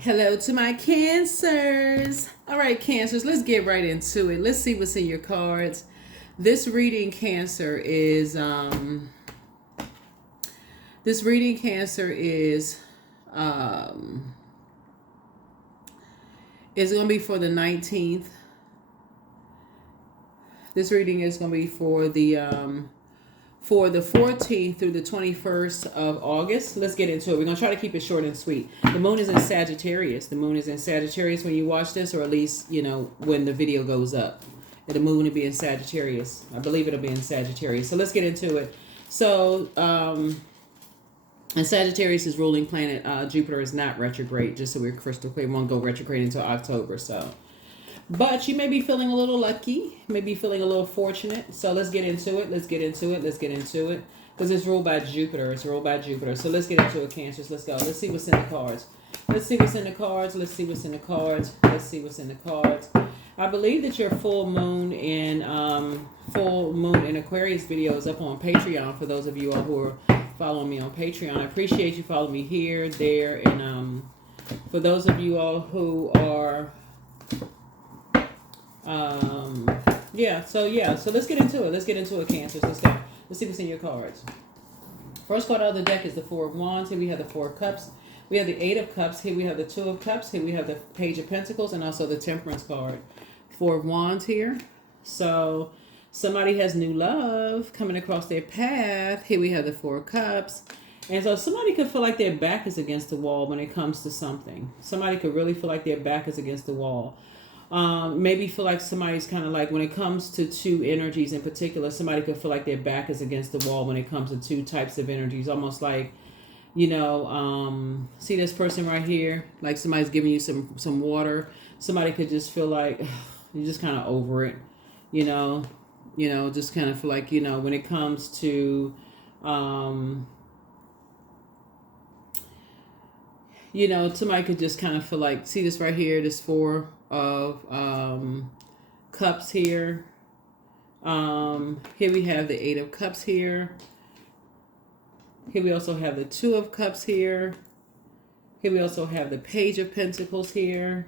Hello to my cancers. All right, cancers, let's get right into it. Let's see what's in your cards. This reading cancer um is going to be for the 19th. This reading is going to be for the 14th through the 21st of August. Let's get into it. We're going to try to keep it short and sweet. The moon is in Sagittarius. The moon is in Sagittarius when you watch this, or at least, when the video goes up. The moon will be in Sagittarius. I believe it'll be in Sagittarius. So let's get into it. So, and Sagittarius is ruling planet. Jupiter is not retrograde, just so we're crystal clear. It won't go retrograde until October, so. But you may be feeling a little lucky, maybe feeling a little fortunate. So let's get into it. Let's get into it. Because it's ruled by Jupiter. So let's get into it, Cancers. Let's go. Let's see what's in the cards. I believe that your full moon in Aquarius video is up on Patreon for those of you all who are following me on Patreon. I appreciate you following me here, there, and for those of you all who are so let's get into it, Cancers. Let's go. Let's see what's in your cards. First card out of the deck is the Four of Wands. Here we have the Four of Cups. We have the Eight of Cups. Here we have the Two of Cups. Here we have the Page of Pentacles, and also the Temperance card. Four of Wands here. So somebody has new love coming across their path. Here we have the Four of Cups. And so somebody could feel like their back is against the wall when it comes to something. Somebody could really feel like their back is against the wall. Maybe feel like somebody's kind of like, when it comes to two energies in particular, somebody could feel like their back is against the wall when it comes to two types of energies. Almost like, see this person right here, like somebody's giving you some water. Somebody could just feel like you're just kind of over it, just kind of feel like, when it comes to, somebody could just kind of feel like, see this right here, this Four of Cups here. Here we have the Eight of Cups here. Here we also have the Two of Cups here. Here we also have the Page of Pentacles here.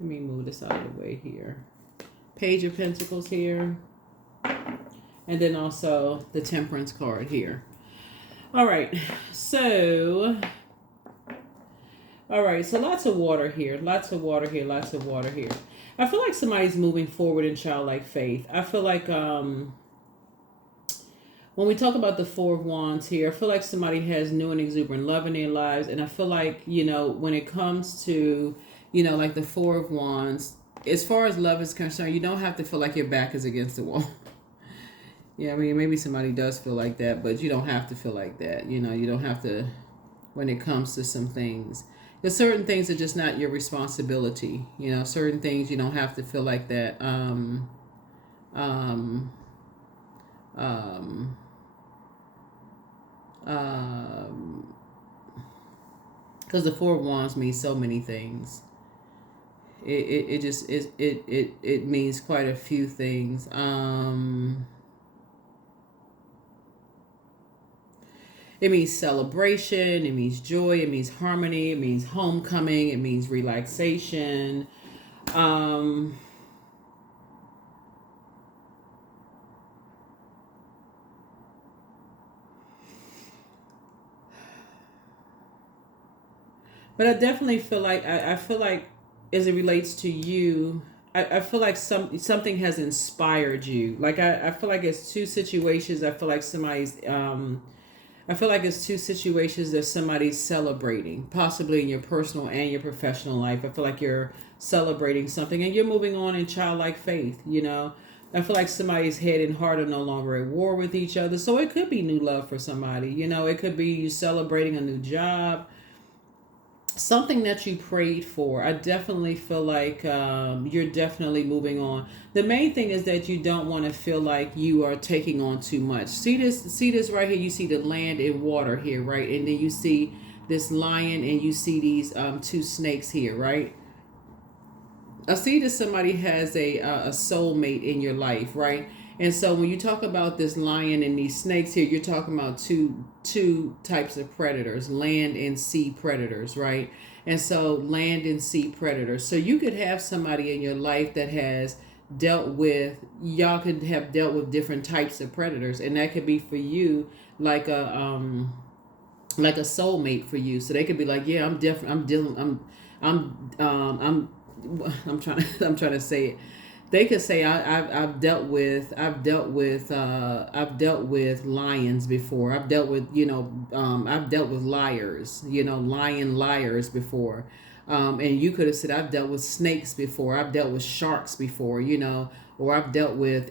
Let me move this out of the way here. Page of Pentacles here. And then also the Temperance card here. All right, so lots of water here. I feel like somebody's moving forward in childlike faith. I feel like when we talk about the Four of Wands here, I feel like somebody has new and exuberant love in their lives. And I feel like, when it comes to, like the Four of Wands, as far as love is concerned, you don't have to feel like your back is against the wall. Yeah, I mean, maybe somebody does feel like that, but you don't have to feel like that. You don't have to, when it comes to some things. Because certain things are just not your responsibility. Certain things you don't have to feel like that. Because the Four of Wands means so many things. It means quite a few things. It means celebration, it means joy, it means harmony, it means homecoming, it means relaxation. But I definitely feel like, I feel like as it relates to you, I feel like something has inspired you. Like I feel like it's two situations. I feel like it's two situations that somebody's celebrating, possibly in your personal and your professional life. I feel like you're celebrating something and you're moving on in childlike faith, I feel like somebody's head and heart are no longer at war with each other. So it could be new love for somebody, it could be you celebrating a new job, something that you prayed for. I definitely feel like you're definitely moving on. The main thing is that you don't want to feel like you are taking on too much. See this right here. You see the land and water here, right? And then you see this lion and you see these two snakes here, right? I see that somebody has a soulmate in your life, right? And so when you talk about this lion and these snakes here, you're talking about two types of predators, land and sea predators, right? And so land and sea predators. So you could have somebody in your life that has dealt with, y'all could have dealt with different types of predators, and that could be for you like a soulmate for you. So they could be like, yeah, I'm different. I'm trying to I'm trying to say it. They could say I've dealt with lions before. I've dealt with I've dealt with liars, liars before. And you could have said I've dealt with snakes before. I've dealt with sharks before, or I've dealt with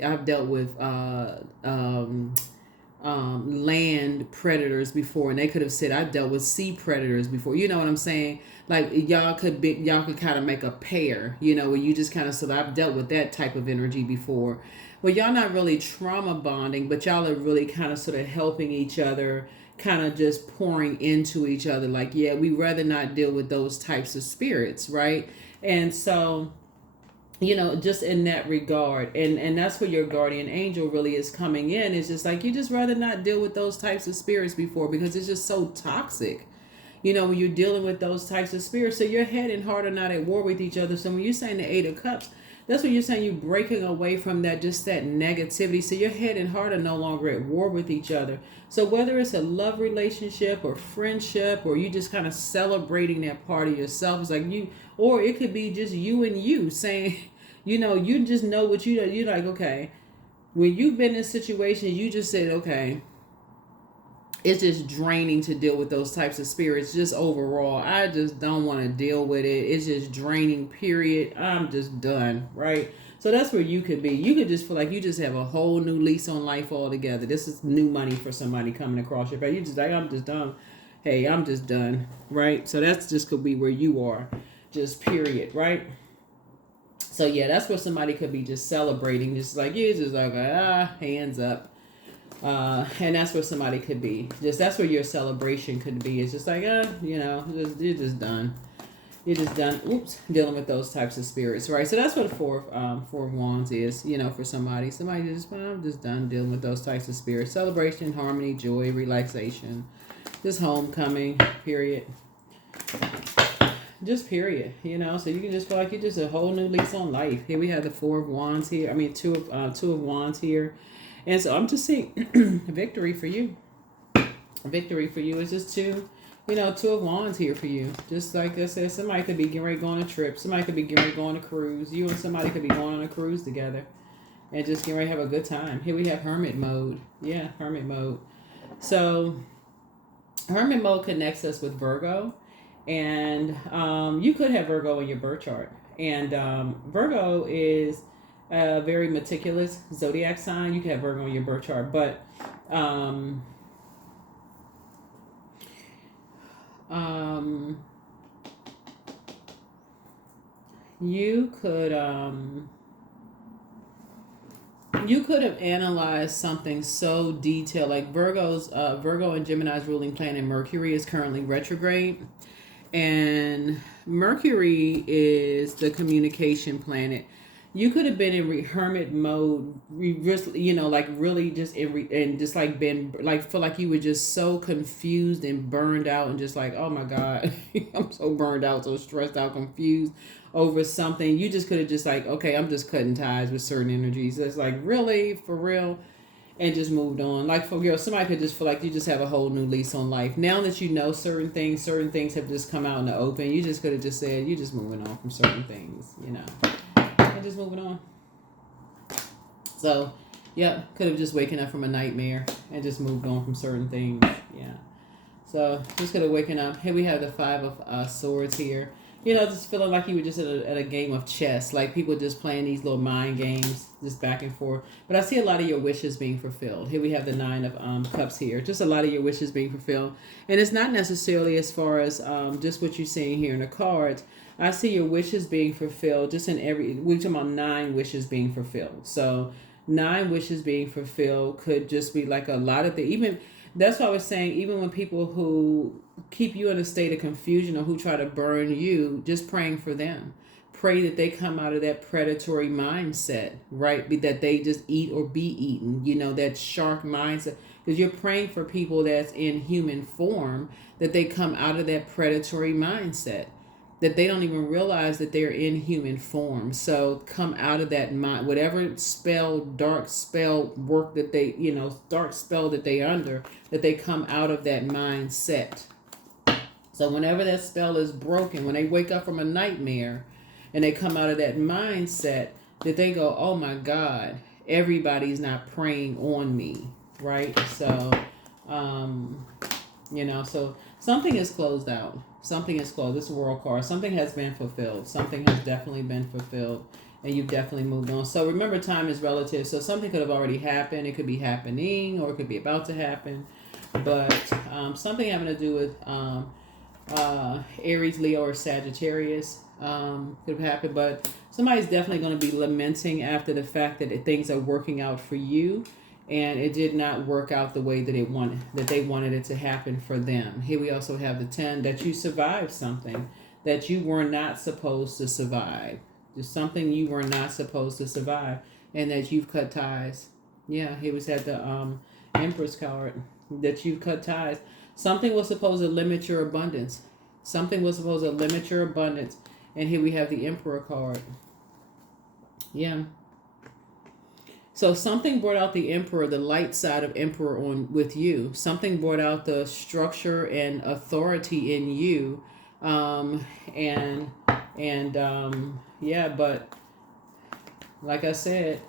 land predators before, and they could have said I dealt with sea predators before. You know what I'm saying? Like y'all could kind of make a pair, where you just kind of said I've dealt with that type of energy before. Well, y'all not really trauma bonding, but y'all are really kind of sort of helping each other, kind of just pouring into each other. Like, yeah, we rather not deal with those types of spirits, right? And so, just in that regard, and that's where your guardian angel really is coming in. It's just like you just rather not deal with those types of spirits before, because it's just so toxic, when you're dealing with those types of spirits. So your head and heart are not at war with each other. So when you're saying the Eight of Cups, that's what you're saying. You're breaking away from that, just that negativity. So your head and heart are no longer at war with each other. So whether it's a love relationship or friendship, or you just kind of celebrating that part of yourself, it's like or it could be just you and you saying, you just know what you're like, okay, when you've been in situations, you just said, okay, it's just draining to deal with those types of spirits. Just overall, I just don't want to deal with it. It's just draining, period. I'm just done, right? So that's where you could be. You could just feel like you just have a whole new lease on life altogether. This is new money for somebody coming across your path. You just like, I'm just done. Hey, I'm just done, right? So that's just could be where you are, just period, right? So yeah, that's where somebody could be just celebrating, just like you, just like hands up. And that's where somebody could be. That's where your celebration could be. It's just like, you're just done. You're just done. Oops, dealing with those types of spirits, right? So that's what four of wands is, for somebody. Somebody just, I'm just done dealing with those types of spirits. Celebration, harmony, joy, relaxation, just homecoming, period. Just period, so you can just feel like you're just a whole new lease on life. Here we have the Four of Wands here. I mean, two of Wands here. And so I'm just saying victory for you. Victory for you is just two of wands here for you. Just like I said, somebody could be getting ready to go on a trip. Somebody could be getting ready to go on a cruise. You and somebody could be going on a cruise together and just getting ready to have a good time. Here we have hermit mode. Yeah, hermit mode. So hermit mode connects us with Virgo. And you could have Virgo in your birth chart. And Virgo is a very meticulous zodiac sign. You can have Virgo in your birth chart, but you could have analyzed something so detailed. Like Virgo and Gemini's ruling planet Mercury is currently retrograde, and Mercury is the communication planet. You could have been in hermit mode, like really just and just like been like feel like you were just so confused and burned out and just like, oh my God, I'm so burned out, so stressed out, confused over something. You just could have just like, okay, I'm just cutting ties with certain energies. It's like, really, for real, and just moved on. Like for real, somebody could just feel like you just have a whole new lease on life. Now that you know certain things have just come out in the open. You just could have just said, you're just moving on from certain things, and just moving on. So, yeah, could have just waken up from a nightmare and just moved on from certain things. Yeah. So, just could have waken up. Here we have the Five of Swords here. Just feeling like you were just at a game of chess. Like people just playing these little mind games, just back and forth. But I see a lot of your wishes being fulfilled. Here we have the Nine of Cups here. Just a lot of your wishes being fulfilled. And it's not necessarily as far as just what you're seeing here in the cards. I see your wishes being fulfilled just in we're talking about 9 wishes being fulfilled. So 9 wishes being fulfilled could just be like a lot of things. Even that's why I was saying, even when people who keep you in a state of confusion or who try to burn you, just praying for them. Pray that they come out of that predatory mindset, right? That they just eat or be eaten, that shark mindset. Because you're praying for people that's in human form, that they come out of that predatory mindset. that they don't even realize that they're in human form. So come out of that mind, whatever spell, dark spell work that they, dark spell that they under, that they come out of that mindset. So whenever that spell is broken, when they wake up from a nightmare and they come out of that mindset, that they go, oh my God, everybody's not preying on me, right? So, so something is closed out. Something is closed. This world card. Something has been fulfilled. Something has definitely been fulfilled. And you've definitely moved on. So remember, time is relative. So something could have already happened. It could be happening, or it could be about to happen. But something having to do with Aries, Leo, or Sagittarius could have happened. But somebody's definitely going to be lamenting after the fact that things are working out for you, and it did not work out the way that they wanted it to happen for them. Here we also have the 10, that you survived something that you were not supposed to survive. There's something you were not supposed to survive, and that you've cut ties. Yeah, here was at the Empress card, that you've cut ties. Something was supposed to limit your abundance. Something was supposed to limit your abundance. And here we have the Emperor card. Yeah. So something brought out the Emperor, the light side of Emperor with you. Something brought out the structure and authority in you. But like I said,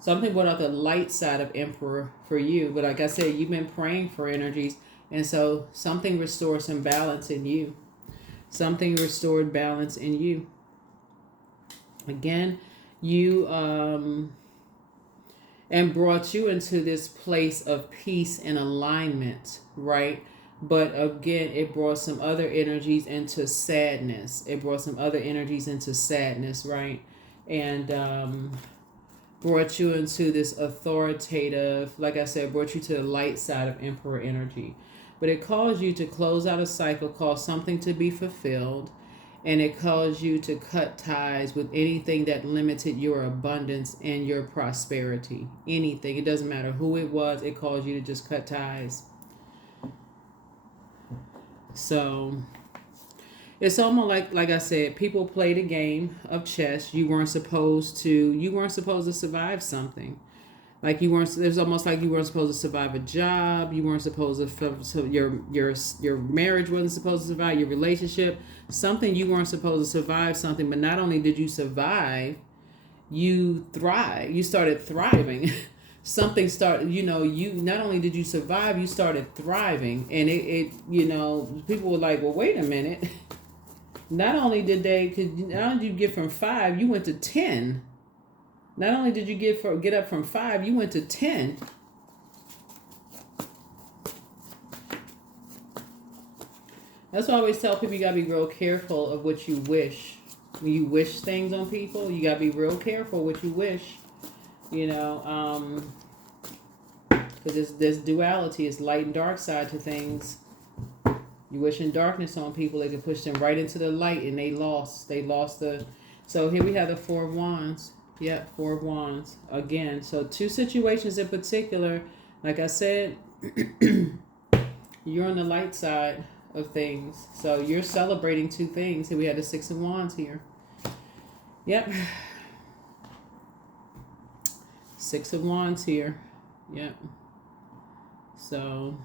something brought out the light side of Emperor for you. But like I said, you've been praying for energies. And so something restored some balance in you. Something restored balance in you. Again, you and brought you into this place of peace and alignment, right? But again, it brought some other energies into sadness. Right? And brought you into this authoritative, like I said, brought you to the light side of Emperor energy. But it caused you to close out a cycle, caused something to be fulfilled, and it caused you to cut ties with anything that limited your abundance and your prosperity. Anything. It doesn't matter who it was, it caused you to just cut ties. So it's almost like I said, people played a game of chess. You weren't supposed to survive something. Like you weren't. It was almost like you weren't supposed to survive a job. You weren't supposed to. So your marriage wasn't supposed to survive. Your relationship, something you weren't supposed to survive something. But not only did you survive, you thrive. You started thriving. Something started. You not only did you survive, you started thriving. And it people were like, well, wait a minute. Not only did you get from 5, you went to 10. Not only did you get up from 5, you went to 10. That's why I always tell people you gotta be real careful of what you wish. When you wish things on people, you gotta be real careful what you wish. Because there's duality, it's light and dark side to things. You wish in darkness on people, it can push them right into the light, and they lost the. So here we have the 4 of Wands. Yeah, 4 of Wands again. So 2 situations in particular. Like I said, you're on the light side of things. So you're celebrating 2 things. Here we have the 6 of Wands here. Yep. 6 of Wands here. Yep. So.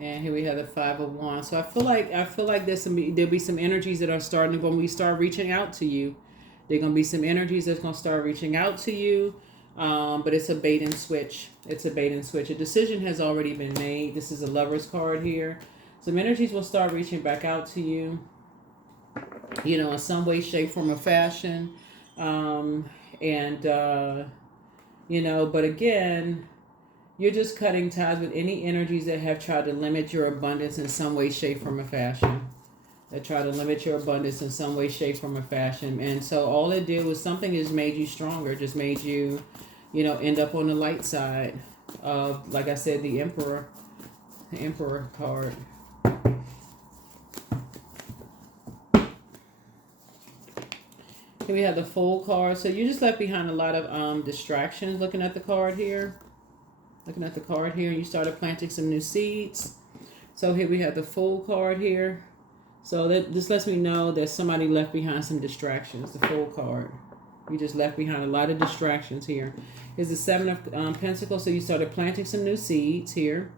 And here we have the 5 of Wands. So I feel like there'll be some energies that are starting to start reaching out to you. There're gonna be some energies that's gonna start reaching out to you. But it's a bait and switch. A decision has already been made. This is a Lover's card here. Some energies will start reaching back out to you. In some way, shape, form, or fashion. But again, you're just cutting ties with any energies that have tried to limit your abundance in some way, shape, form, or fashion. And so all it did was something has made you stronger, just made you, end up on the light side of, like I said, the Emperor card. Here we have the Fool card. So you just left behind a lot of distractions looking at the card here. You started planting some new seeds. So here we have the Fool card here. So that this lets me know that somebody left behind some distractions. The Fool card. You just left behind a lot of distractions here. Here's the Seven of Pentacles. So you started planting some new seeds here.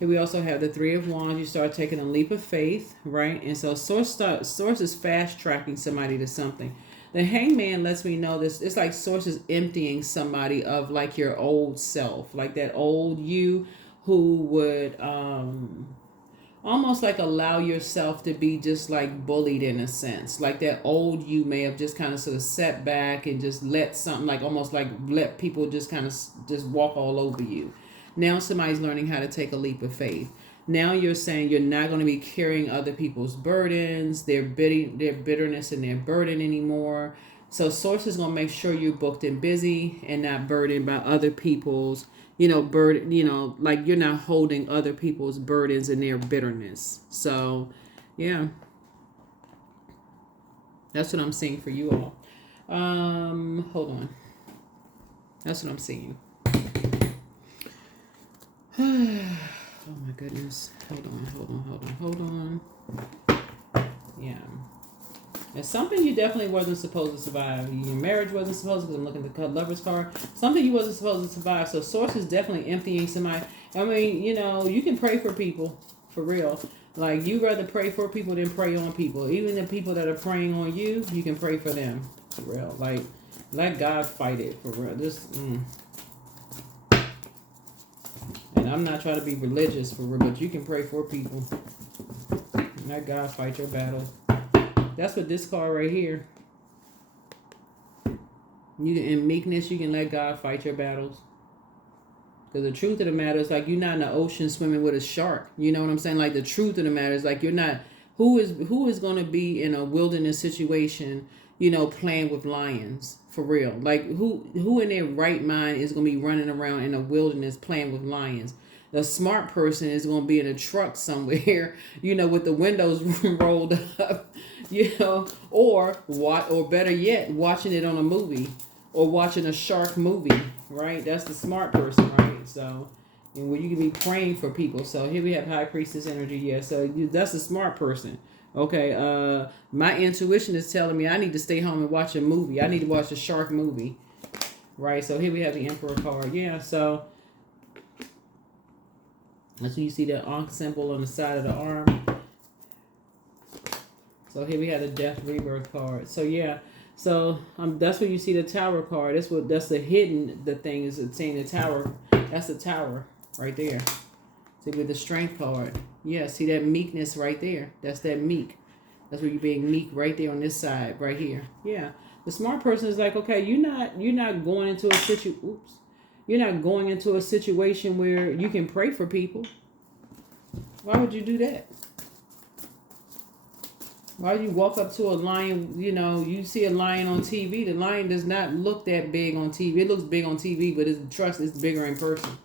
Here we also have the Three of Wands. You start taking a leap of faith, right? And so Source is fast tracking somebody to something. The Hangman lets me know this. It's like Source is emptying somebody of like your old self, like that old you who would almost like allow yourself to be just like bullied in a sense. Like that old you may have just kind of sort of set back and just let something like almost like let people just kind of just walk all over you. Now somebody's learning how to take a leap of faith. Now you're saying you're not going to be carrying other people's burdens, their bitterness and their burden anymore. So Source is going to make sure you're booked and busy and not burdened by other people's, burden, like you're not holding other people's burdens and their bitterness. So, yeah. That's what I'm seeing for you all. Hold on. That's what I'm seeing. Oh my goodness. Hold on. Yeah. It's something you definitely wasn't supposed to survive. Your marriage wasn't supposed to, because I'm looking at the Lover's card. Something you wasn't supposed to survive. So Source is definitely emptying somebody. I mean, you can pray for people, for real. Like, you rather pray for people than pray on people. Even the people that are praying on you, you can pray for them, for real. Like, let God fight it, for real. And I'm not trying to be religious, for real, but you can pray for people. Let God fight your battle. That's what this card right here. In meekness, you can let God fight your battles. Because the truth of the matter is, like, you're not in the ocean swimming with a shark. You know what I'm saying? Like, the truth of the matter is, like, you're not. Who is going to be in a wilderness situation, playing with lions, for real? Like, who in their right mind is going to be running around in a wilderness playing with lions? The smart person is going to be in a truck somewhere, with the windows rolled up, or better yet, watching it on a movie or watching a shark movie, right? That's the smart person, right? So, and where you can be praying for people. So here we have High Priestess energy. Yeah, so that's the smart person. Okay, my intuition is telling me I need to stay home and watch a movie. I need to watch a shark movie, right? So here we have the Emperor card. Yeah, so that's when you see the Ankh symbol on the side of the arm. So here we have the Death Rebirth card. So yeah, so that's when you see the Tower card. That's the hidden. The thing is saying the Tower. That's the Tower right there. See, with the Strength card. Yeah, see that meekness right there. That's that meek. That's where you're being meek right there on this side right here. Yeah, the smart person is like, okay, you're not going into a You're not going into a situation where you can pray for people. Why would you do that? Why would you walk up to a lion? You see a lion on TV. The lion does not look that big on TV. It looks big on TV, but it's bigger in person.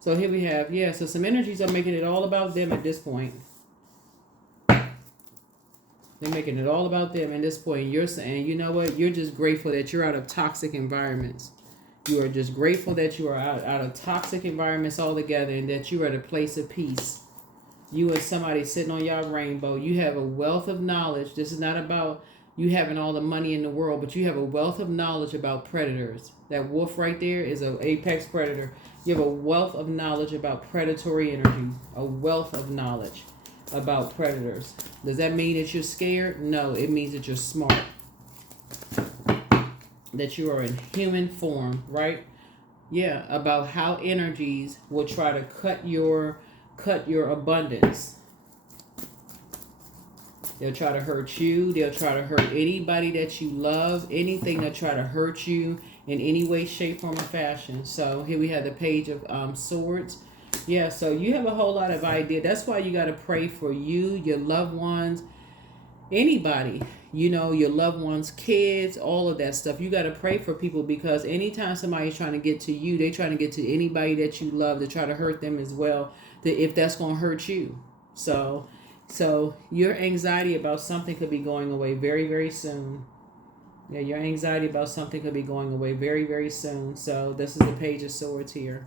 So here we have, so some energies are making it all about them at this point. They're making it all about them at this point. You're saying, you know what? You're just grateful that you're out of toxic environments. You are just grateful that you are out of toxic environments altogether, and that you are at a place of peace. You and somebody sitting on your rainbow. You have a wealth of knowledge. This is not about you having all the money in the world, but you have a wealth of knowledge about predators. That wolf right there is an apex predator. You have a wealth of knowledge about predatory energy. A wealth of knowledge about predators. Does that mean that you're scared? No, it means that you're smart. That you are in human form, right? Yeah, about how energies will try to cut your abundance. They'll try to hurt you. They'll try to hurt anybody that you love. Anything that try to hurt you in any way, shape, form, or fashion. So here we have the Page of Swords. Yeah, so you have a whole lot of idea. That's why you got to pray for you, your loved ones, anybody. Your loved ones, kids, all of that stuff. You got to pray for people, because anytime somebody's trying to get to you, they're trying to get to anybody that you love to try to hurt them as well, if that's going to hurt you. So your anxiety about something could be going away very, very soon. Yeah, your anxiety about something could be going away very, very soon. So this is the Page of Swords here.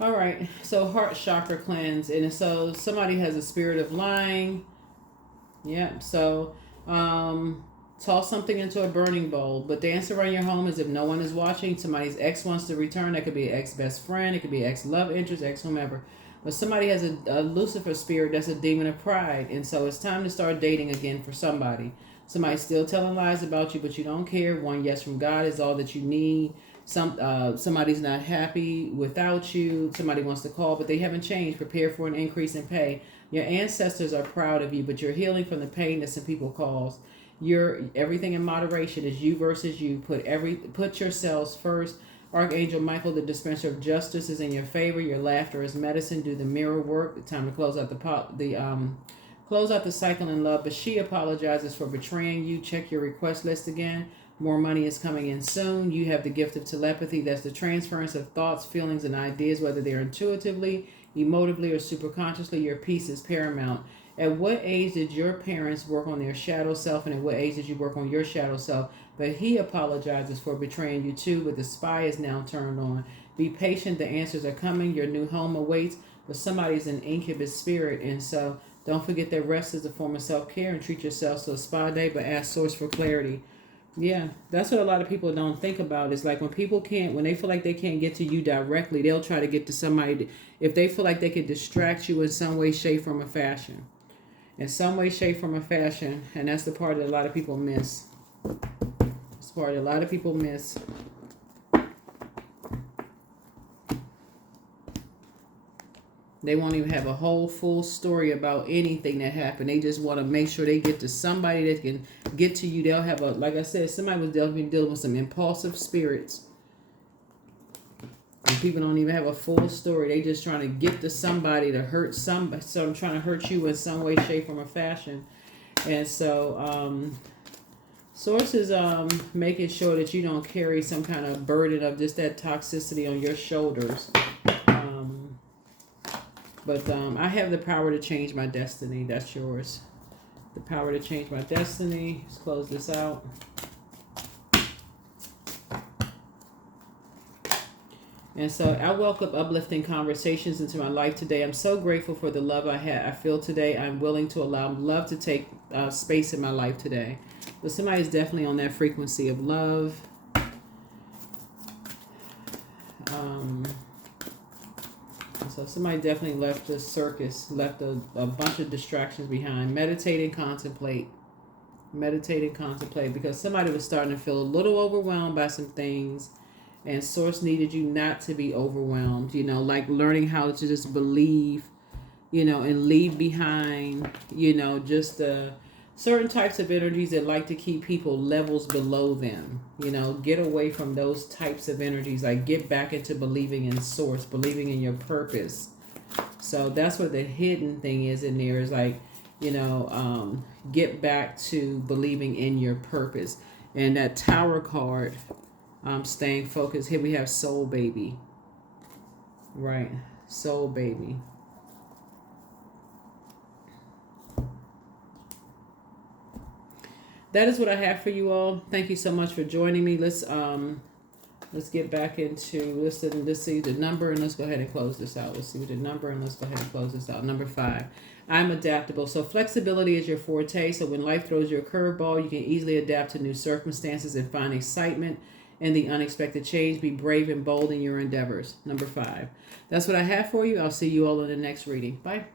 All right. So heart chakra cleanse, and so somebody has a spirit of lying. Yeah. So, toss something into a burning bowl, but dance around your home as if no one is watching. Somebody's ex wants to return. That could be an ex best friend. It could be ex love interest, ex whomever. But somebody has a Lucifer spirit that's a demon of pride, and so it's time to start dating again for somebody. Somebody's still telling lies about you, but you don't care. One yes from God is all that you need. Somebody's not happy without you. Somebody wants to call, but they haven't changed. Prepare for an increase in pay. Your ancestors are proud of you, but you're healing from the pain that some people cause. Your everything in moderation is you versus you. Put yourselves first. Archangel Michael, the dispenser of justice, is in your favor. Your laughter is medicine. Do the mirror work. The time to close out close out the cycle in love. But she apologizes for betraying you. Check your request list again. More money is coming in soon. You have the gift of telepathy. That's the transference of thoughts, feelings, and ideas, whether they're intuitively, emotively, or superconsciously. Your peace is paramount. At what age did your parents work on their shadow self, and at what age did you work on your shadow self? But he apologizes for betraying you too, but the spy is now turned on. Be patient, the answers are coming. Your new home awaits, but somebody's an incubus spirit, and so don't forget that rest is a form of self-care, and treat yourself to a spa day, but ask source for clarity. Yeah, that's what a lot of people don't think about. Is like when they feel like they can't get to you directly, they'll try to get to somebody. If they feel like they could distract you in some way, shape, form, or fashion. In some way, shape, form, or fashion. And that's the part that a lot of people miss. It's the part that a lot of people miss. They won't even have a whole full story about anything that happened. They just want to make sure they get to somebody that can get to you. They'll have like I said, somebody was dealing with some impulsive spirits. And people don't even have a full story. They just trying to get to somebody to hurt somebody. So I'm trying to hurt you in some way, shape, form, or fashion. And so Source is making sure that you don't carry some kind of burden of just that toxicity on your shoulders. But I have the power to change my destiny. That's yours. The power to change my destiny. Let's close this out. And so I welcome uplifting conversations into my life today. I'm so grateful for the love I feel today. I'm willing to allow love to take space in my life today. So somebody's definitely on that frequency of love. So somebody definitely left the circus, left a bunch of distractions behind. Meditate and contemplate. Meditate and contemplate, because somebody was starting to feel a little overwhelmed by some things, and Source needed you not to be overwhelmed. Like learning how to just believe, and leave behind, just the certain types of energies that like to keep people levels below them. Get away from those types of energies. Like get back into believing in Source, believing in your purpose. So that's what the hidden thing is in there, is like, get back to believing in your purpose. And that Tower card, staying focused. Here we have Soul Baby. Right. Soul Baby. That is what I have for you all. Thank you so much for joining me. Let's get back into let's see the number, and let's go ahead and close this out. Let's see what the number, and let's go ahead and close this out. Number 5. I'm adaptable. So flexibility is your forte. So when life throws you a curveball, you can easily adapt to new circumstances and find excitement in the unexpected change. Be brave and bold in your endeavors. Number 5. That's what I have for you. I'll see you all in the next reading. Bye.